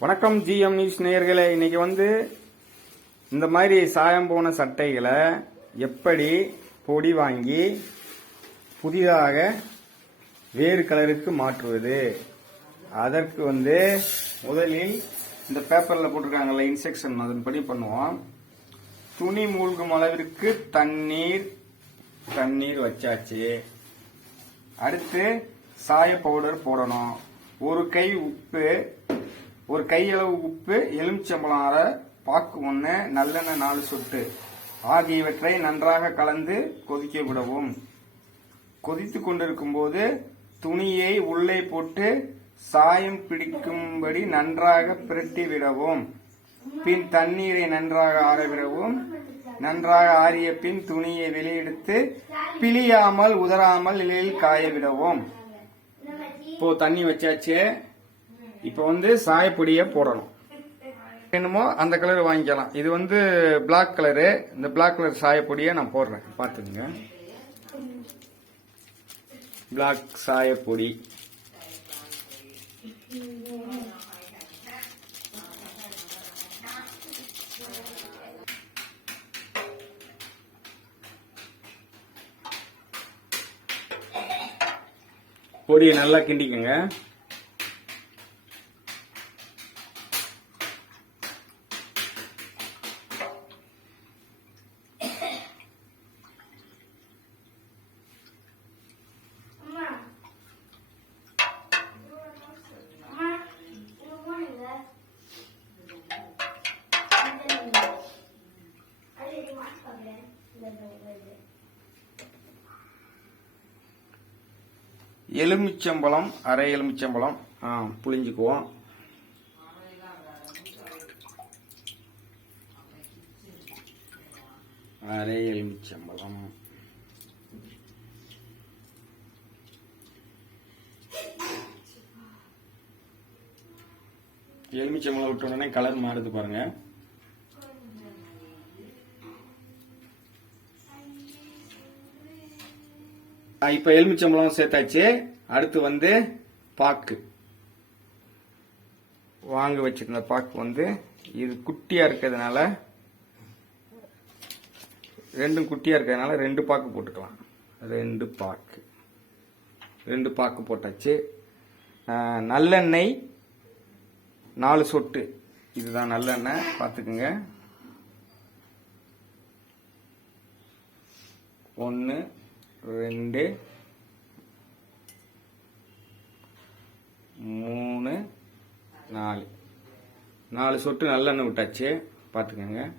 வணக்கம் GM news நேயர்களே. இன்னைக்கு வந்து இந்த மாதிரி சாயம் போன சட்டைகளை எப்படி பொடி வாங்கி புதிதாக வேறு கலருக்கு மாற்றுவது? அதற்கு வந்து முதலில் இந்த பேப்பர்ல போட்டிருக்காங்கல்ல இன்செக்ஷன் அதன்படி பண்ணுவோம். துணி மூழ்கும் அளவிற்கு தண்ணீர் தண்ணீர் வச்சாச்சு. அடுத்து சாய பவுடர் போடணும். ஒரு கை உப்பு ஒரு கையளவு உப்பு எலுமிச்சம்பழம் அரை பாக்கு ஒன்று நல்லெண்ணெய் நாலு சொட்டு. ஆகியவற்றை நன்றாக கலந்து கொதிக்க விடவும். கொதித்து கொண்டிருக்கும் போது துணியை உள்ளே போட்டு சாயம் பிடிக்கும்படி நன்றாக பிரட்டி விடவும் பின் தண்ணீரை நன்றாக ஆற விடவும் நன்றாக ஆறிய பின் துணியை வெளியெடுத்து பிழியாமல் உதறாமல் நிலையில் காய விடவும் இப்போ தண்ணி வச்சாச்சு இப்போ வந்து சாயப்பொடியை போடணும். என்னமோ அந்த கலர் வாங்கிக்கலாம். இது வந்து பிளாக் கலரு இந்த பிளாக் கலர் சாயப்பொடியை நான் போடுறேன். பார்த்துக்குங்க. பிளாக் சாயப்பொடி. பொடியை நல்லா கிண்டிக்கங்க. எலுமிச்சம்பழம் அரை எலுமிச்சம்பழம். ஆ, புளிஞ்சுக்குவோம் அரை எலுமிச்சம்பழம். எலுமிச்சம்பழம் விட்ட உடனே கலர் மாறுது பாருங்கள் இப்ப எலுமிச்சம்பழம் சேர்த்தாச்சு. அடுத்து வந்து பாக்கு. வாங்க வச்சிருந்த பாக்கு வந்து இது குட்டியா இருக்கிறதுனால ரெண்டும் குட்டியா இருக்கிறதுனால ரெண்டு பாக்கு போட்டுக்கலாம். ரெண்டு பாக்கு. ரெண்டு பாக்கு போட்டாச்சு. நல்லெண்ணெய் நாலு சொட்டு. இதுதான் நல்லெண்ணெய். பார்த்துக்குங்க. ஒன்று ரெண்டு மூணு நாலு. நாலு சொட்டு நல்லெண்ணெய் விட்டாச்சு. பார்த்துக்கோங்க.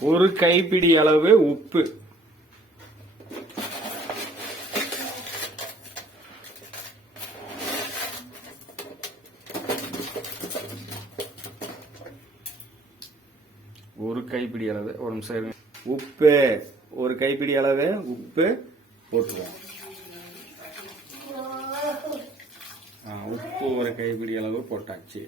ஒரு கைப்பிடி அளவு உப்பு. ஒரு கைப்பிடி அளவு ஒரு நிமிஷம் உப்பு ஒரு கைப்பிடி அளவு உப்பு போட்டுருவோம். உப்பு ஒரு கைப்பிடி அளவு போட்டாச்சு.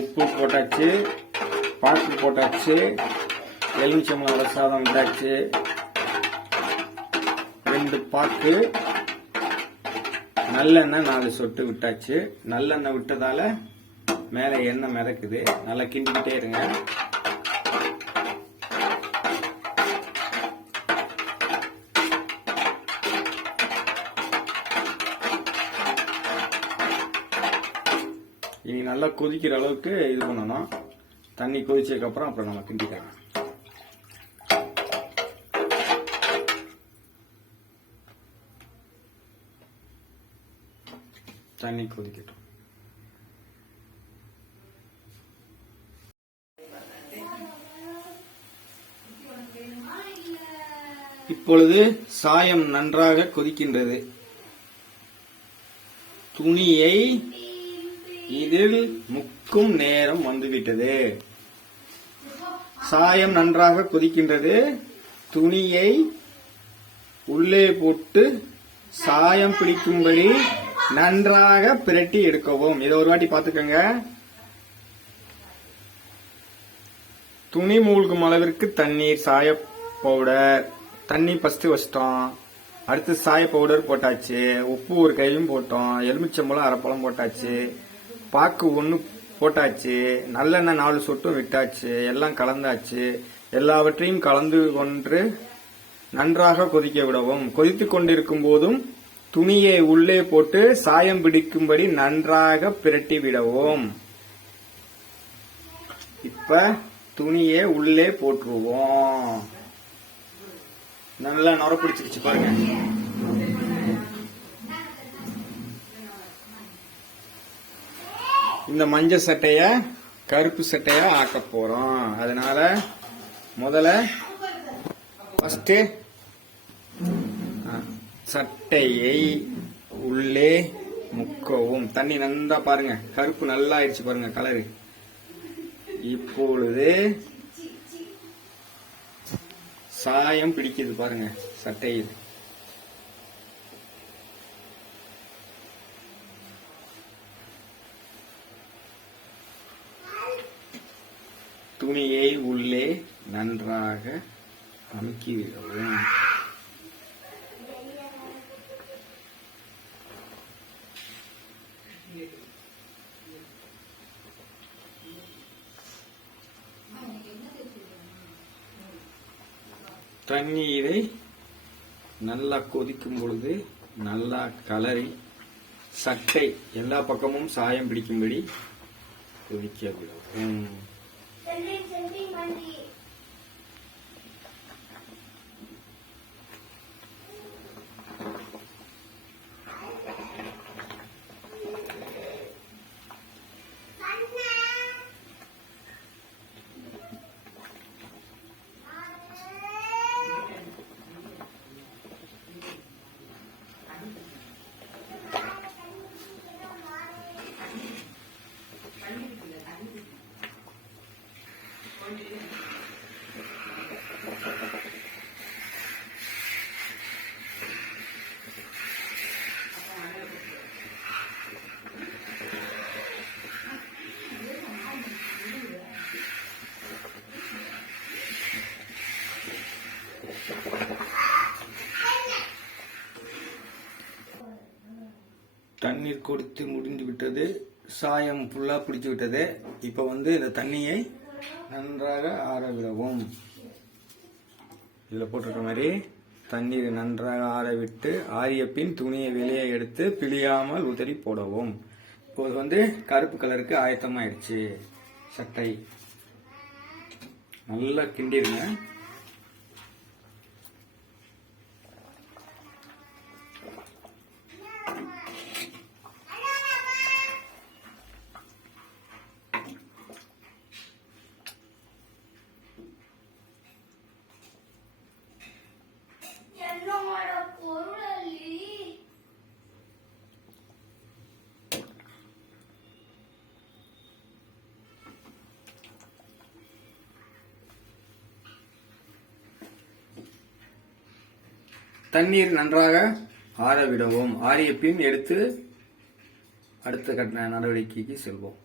உப்பு போட்டாச்சு பாக்கு போட்டாச்சு எலுமிச்சம்பழம் சாதம் விட்டாச்சு ரெண்டு பாக்கு. நல்லெண்ணெய் நாலு சொட்டு விட்டாச்சு. நல்லெண்ணெய் விட்டதால மேலே எண்ணெய் மிதக்குது. நல்லா கிண்டிக்கிட்டே இருங்க. இனி நல்லா கொதிக்கிற அளவுக்கு இது பண்ணணும். தண்ணி கொதிச்சதுக்கப்புறம் அப்புறம் நம்ம கிண்டிக்கலாம். தண்ணி கொதிக்கட்டும் இப்பொழுது சாயம் நன்றாக கொதிக்கின்றது. துணியை இதில் முக்கும் நேரம் வந்துவிட்டது. சாயம் நன்றாக கொதிக்கின்றது. துணியை உள்ளே போட்டு சாயம் பிடிக்கும்படி நன்றாக பிரட்டி எடுக்கவும். இதை ஒரு வாட்டி பார்த்துக்கோங்க. துணி மூழ்கும் அளவிற்கு தண்ணீர் சாய பவுடர். தண்ணி ஃபஸ்ட்டு வச்சிட்டோம். அடுத்து சாய பவுடர் போட்டாச்சு. உப்பு ஒரு கையும் போட்டோம். எலுமிச்சம்பழம் அரைப்பழம் போட்டாச்சு. பாக்கு ஒன்று போட்டாச்சு. நல்லெண்ணெய் நாலு சொட்டும் விட்டாச்சு. எல்லாம் கலந்தாச்சு. எல்லாவற்றையும் கலந்து கொண்டு நன்றாக கொதிக்க விடவும். கொதித்துக் கொண்டிருக்கும் போதும் துணியை உள்ளே போட்டு சாயம் பிடிக்கும்படி நன்றாக பிரட்டி விடவும். இப்ப துணியை உள்ளே போட்டுருவோம். நல்லா நுர பிடிச்சிருச்சு பாருங்க. இந்த மஞ்சள் சட்டைய கருப்பு சட்டையா ஆக்க போறோம். அதனால முதல்ல ஃபர்ஸ்ட் சட்டையை உள்ளே முக்கவும். தண்ணி நல்லா பாருங்க. கருப்பு நல்லா ஆயிடுச்சு பாருங்க கலரு. இப்பொழுது சாயம் பிடிக்குது பாருங்க சட்டையில். துணியை உள்ளே நன்றாக அமுக்கிவிடவும். தண்ணீரை நல்லா கொதிக்கும் பொழுது நல்லா கலரி சட்டை எல்லா பக்கமும் சாயம் பிடிக்கும்படி கொதிக்க விடும். தண்ணீர் கொடுத்து முடிந்து விட்டது. சாயம் ஃபுல்லாக பிடிச்சி விட்டது. இப்போ வந்து இந்த தண்ணியை நன்றாக ஆற விடவும் இதில் போட்டிருக்க மாதிரி தண்ணீர் நன்றாக ஆறவிட்டு ஆறிய பின் துணியை வெளியே எடுத்து பிழியாமல் உதறி போடவும். இப்போது வந்து கருப்பு கலருக்கு ஆயத்தமாயிடுச்சு. சட்டை. நல்லா கிண்டிருங்க. தண்ணீர் நன்றாக ஆற விடவும் ஆறிய பின் எடுத்து அடுத்த கட்ட நடவடிக்கைக்கு செல்வோம்.